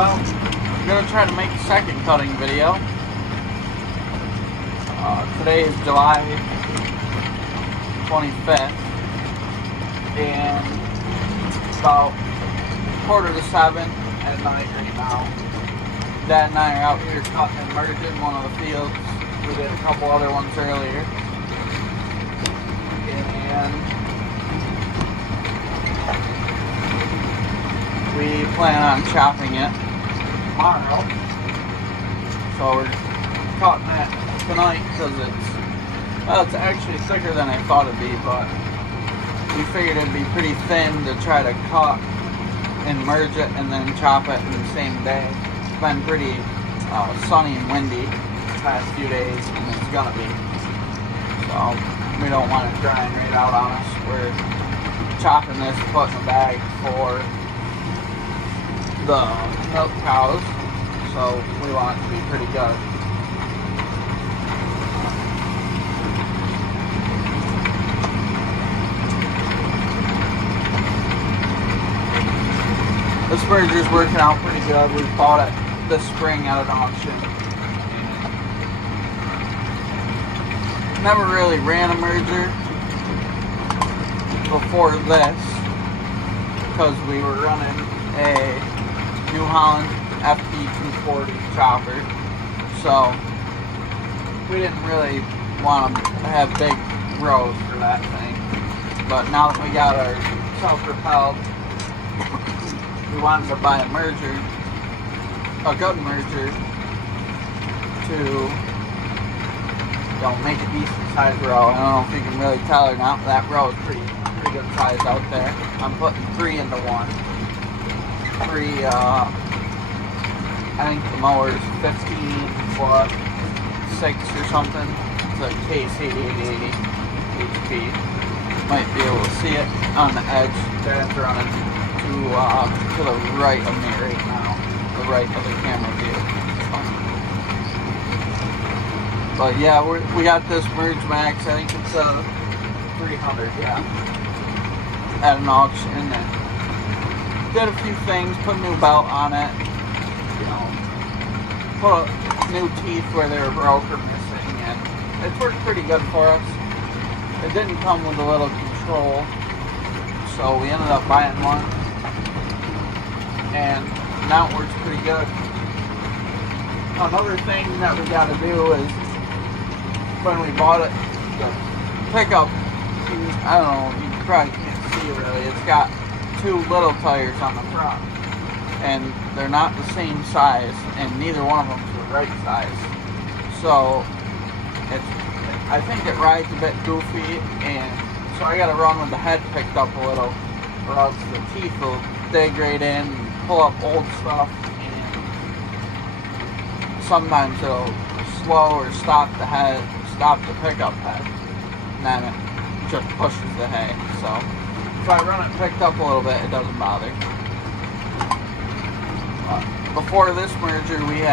Well, I'm going to try to make a second cutting video. Today is July 25th, and it's about 6:45 at night right now. Dad and I are out here cutting and merging one of the fields. We did a couple other ones earlier. And we plan on chopping it tomorrow. So we're cutting it tonight because it's actually thicker than I thought it'd be, but we figured it'd be pretty thin to try to cut and merge it and then chop it in the same day. It's been pretty sunny and windy the past few days, and it's gonna be. So we don't want it drying right out on us. We're chopping this, putting a bag for the milk cows, so we want it to be pretty good. This merger's working out pretty good. We bought it this spring at an auction. Never really ran a merger before this because we were running a New Holland FP240 chopper, so we didn't really want to have big rows for that thing. But now that we got our self-propelled, we wanted to buy a merger, a good merger, to make a decent sized row. I don't know if you can really tell or not, but that row is pretty good size out there. I'm putting 3 into 1. 3, I think the mower's 15 foot 6 or something. It's a KC8880 HP. Might be able to see it on the edge. Dad's running to the right of me right now, the right of the camera view. But yeah, we got this Merge Max. I think it's a 300, yeah, at an auction, and did a few things. Put a new belt on it, put new teeth where they were broke or missing, and it's worked pretty good for us. It didn't come with a little control, so we ended up buying one, and now it works pretty good. Another thing that we got to do is, when we bought it, the pickup, I don't know, you probably can't see really, it's got 2 little tires on the front, and they're not the same size, and neither one of them is the right size. So I think it rides a bit goofy, and so I got to run with the head picked up a little, or else the teeth will dig right in and pull up old stuff, and sometimes it'll slow or stop the pickup head, and then it just pushes the hay. So if I run it picked up a little bit, it doesn't bother. Before this merger, we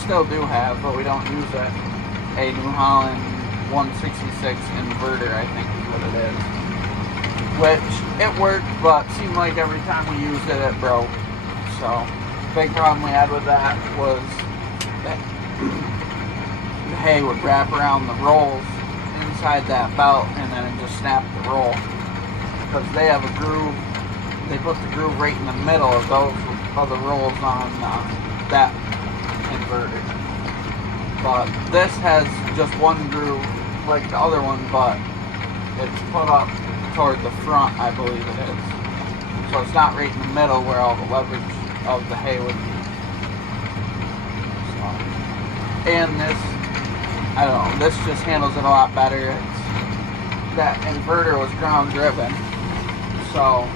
still do have, but we don't use it, a New Holland 166 inverter, I think is what it is. Which, it worked, but seemed like every time we used it, it broke. So, big problem we had with that was that the hay would wrap around the rolls inside that belt, and then it just snapped the roll. Because they have a groove, they put the groove right in the middle of those other rolls on that inverter. But this has just one groove like the other one, but it's put up toward the front, I believe it is. So it's not right in the middle where all the leverage of the hay would be. So, and this, I don't know, this just handles it a lot better. That inverter was ground driven, so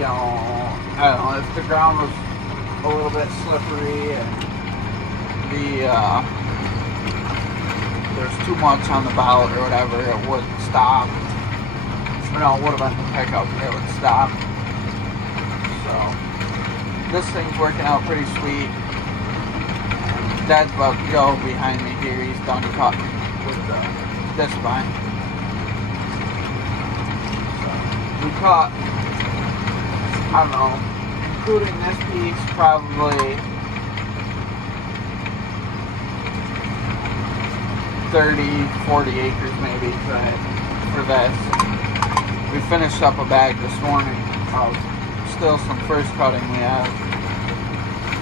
I don't know, if the ground was a little bit slippery and there's too much on the belt or whatever, it wouldn't stop. It would have been the pickup, it would stop. So this thing's working out pretty sweet. Dad's about to go behind me here. He's done cutting with this vine. So we caught, I don't know, including this piece, probably 30, 40 acres maybe for this. We finished up a bag this morning of still some first cutting we have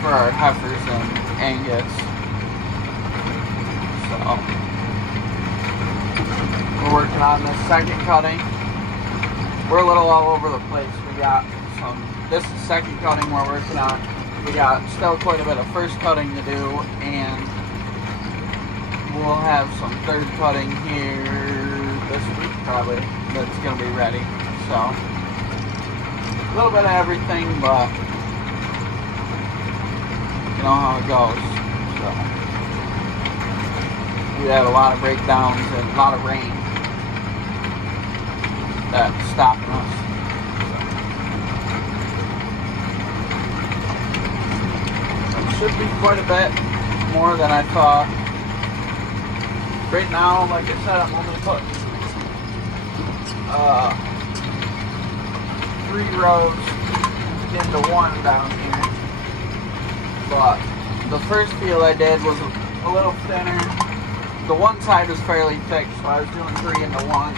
for our heifers and Angus. So we're working on this second cutting. We're a little all over the place. We got this is second cutting we're working on. We got still quite a bit of first cutting to do, and we'll have some third cutting here this week probably that's going to be ready. So a little bit of everything, but you know how it goes. So we had a lot of breakdowns and a lot of rain that's stopping us. It should be quite a bit more than I thought. Right now, like I said, I'm only putting 3 rows into one down here. But the first field I did was a little thinner. The one side was fairly thick, so I was doing 3 into 1.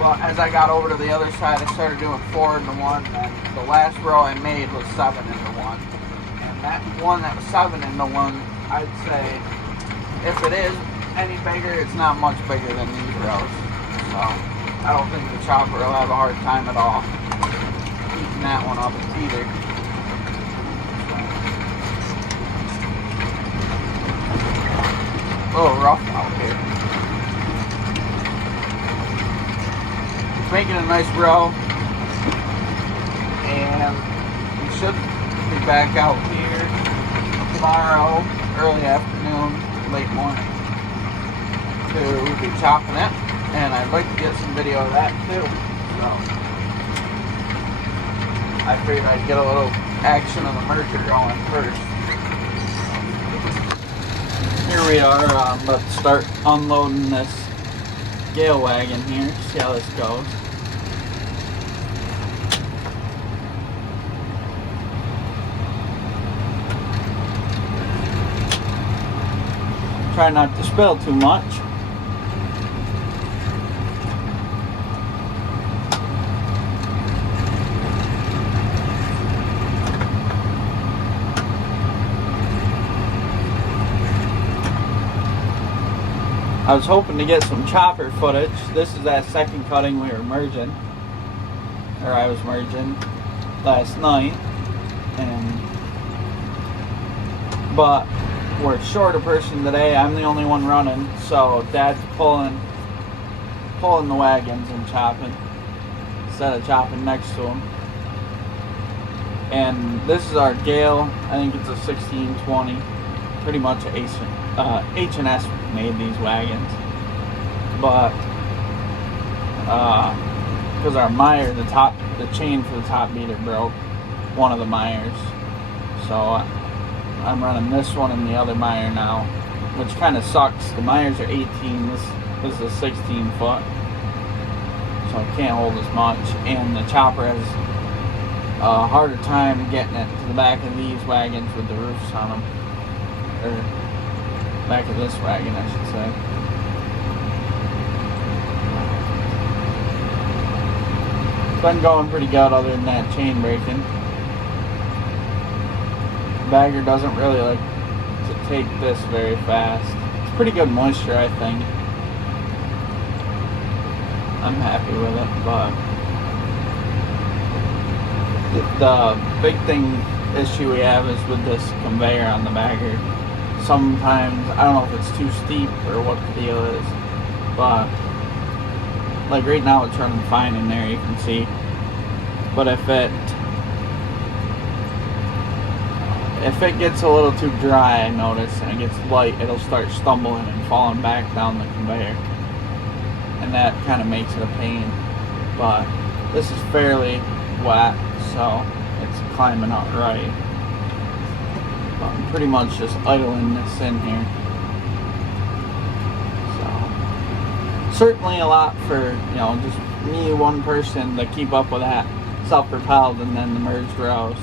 But as I got over to the other side, I started doing 4 into 1. And the last row I made was 7 into 1. And that one that was 7 into 1, I'd say, if it is any bigger, it's not much bigger than these rows. So I don't think the chopper will have a hard time at all eating that one up either. A little rough out here. It's making a nice row, and we should be back out here tomorrow, early afternoon, late morning, to be chopping it, and I'd like to get some video of that too. So I figured I'd get a little action of the merger going first. Here we are, let's start unloading this Gale wagon here, see how this goes. Try not to spill too much. I was hoping to get some chopper footage. This is that second cutting we were merging, or I was merging last night, but we're short a person today. I'm the only one running, so Dad's pulling the wagons and chopping instead of chopping next to him. And this is our Gale. I think it's a 1620, pretty much H&S made these wagons, but because our mire, the chain for the top beater broke, one of the mires, so I'm running this one and the other mire now, which kind of sucks. The mires are 18, this is a 16 foot, so I can't hold as much, and the chopper has a harder time getting it to the back of these wagons with the roofs on them, or back of this wagon, I should say. It's been going pretty good other than that chain breaking. The bagger doesn't really like to take this very fast. It's pretty good moisture, I think. I'm happy with it, but the big issue we have is with this conveyor on the bagger. Sometimes, I don't know if it's too steep or what the deal is, but like right now it's running fine in there, you can see. But if it gets a little too dry, I notice, and it gets light, it'll start stumbling and falling back down the conveyor, and that kind of makes it a pain. But this is fairly wet, so it's climbing out right. I'm pretty much just idling this in here. So certainly a lot for, just me, one person, to keep up with that self-propelled and then the merged rows.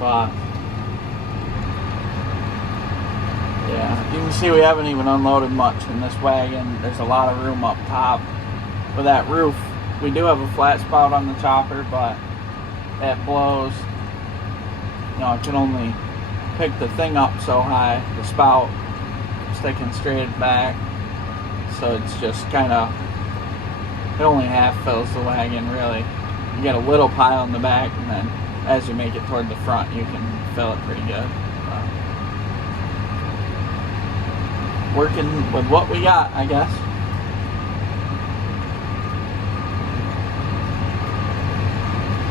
But yeah, you can see we haven't even unloaded much in this wagon. There's a lot of room up top with that roof. We do have a flat spout on the chopper, but it blows. You know, it can only pick the thing up so high, the spout sticking straight back. So it's just kind of, it only half fills the wagon really. You get a little pile in the back, and then as you make it toward the front, you can fill it pretty good. Working with what we got, I guess.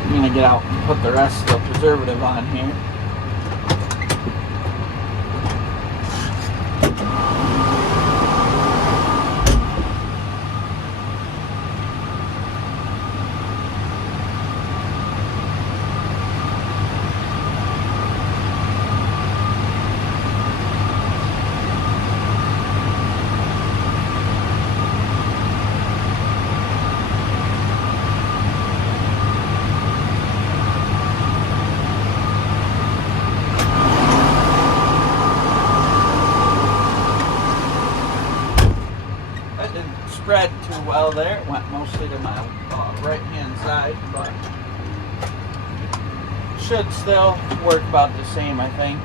I'm gonna get out and put the rest of the preservative on here. Spread too well there. It went mostly to my right hand side, but should still work about the same, I think.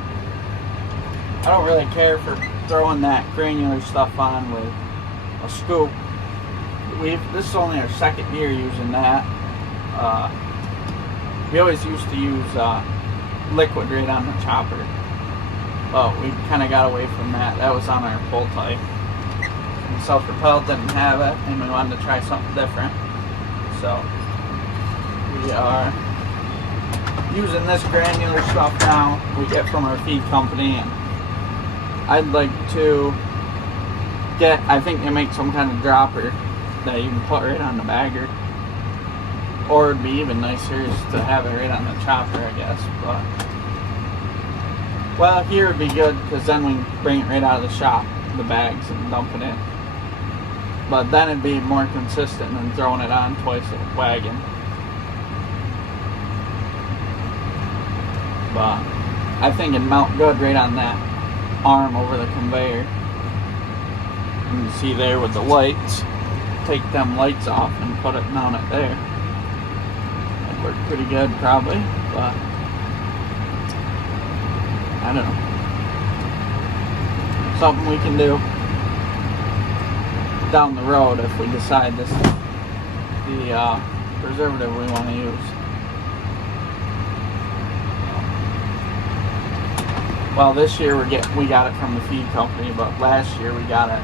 I don't really care for throwing that granular stuff on with a scoop. This is only our second year using that. We always used to use liquid right on the chopper, but we kind of got away from that. That was on our pull type. Self-propelled didn't have it, and we wanted to try something different, so we are using this granular stuff now we get from our feed company. And I'd like to get, I think they make some kind of dropper that you can put right on the bagger, or it'd be even nicer is to have it right on the chopper, I guess. But well, here would be good because then we can bring it right out of the shop, the bags, and dump it in. But then it'd be more consistent than throwing it on twice a wagon. But I think it'd mount good right on that arm over the conveyor. You can see there with the lights. Take them lights off and put it, mount it there. That'd work pretty good probably, but I don't know. Something we can do down the road if we decide this is the preservative we want to use. Well, this year we got it from the feed company, but last year we got it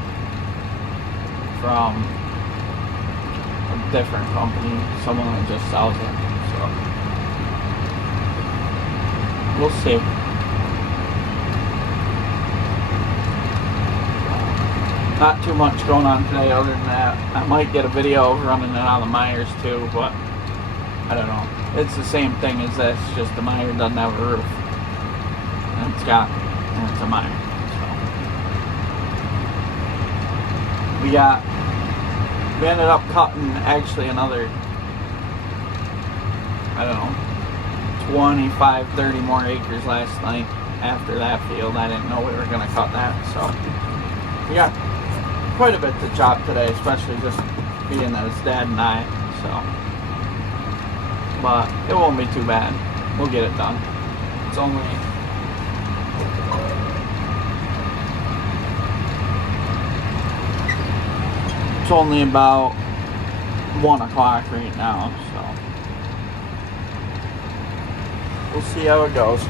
from a different company, someone that just sells it. So we'll see. Not too much going on today other than that. I might get a video of running it on the Myers too, but I don't know. It's the same thing as this, just the Meyer doesn't have a roof. And it's a Meyer. So we ended up cutting actually another, I don't know, 25, 30 more acres last night after that field. I didn't know we were gonna cut that, so we got quite a bit to chop today, especially just being that it's Dad and I, so. But it won't be too bad. We'll get it done. It's only about 1 o'clock right now, so we'll see how it goes.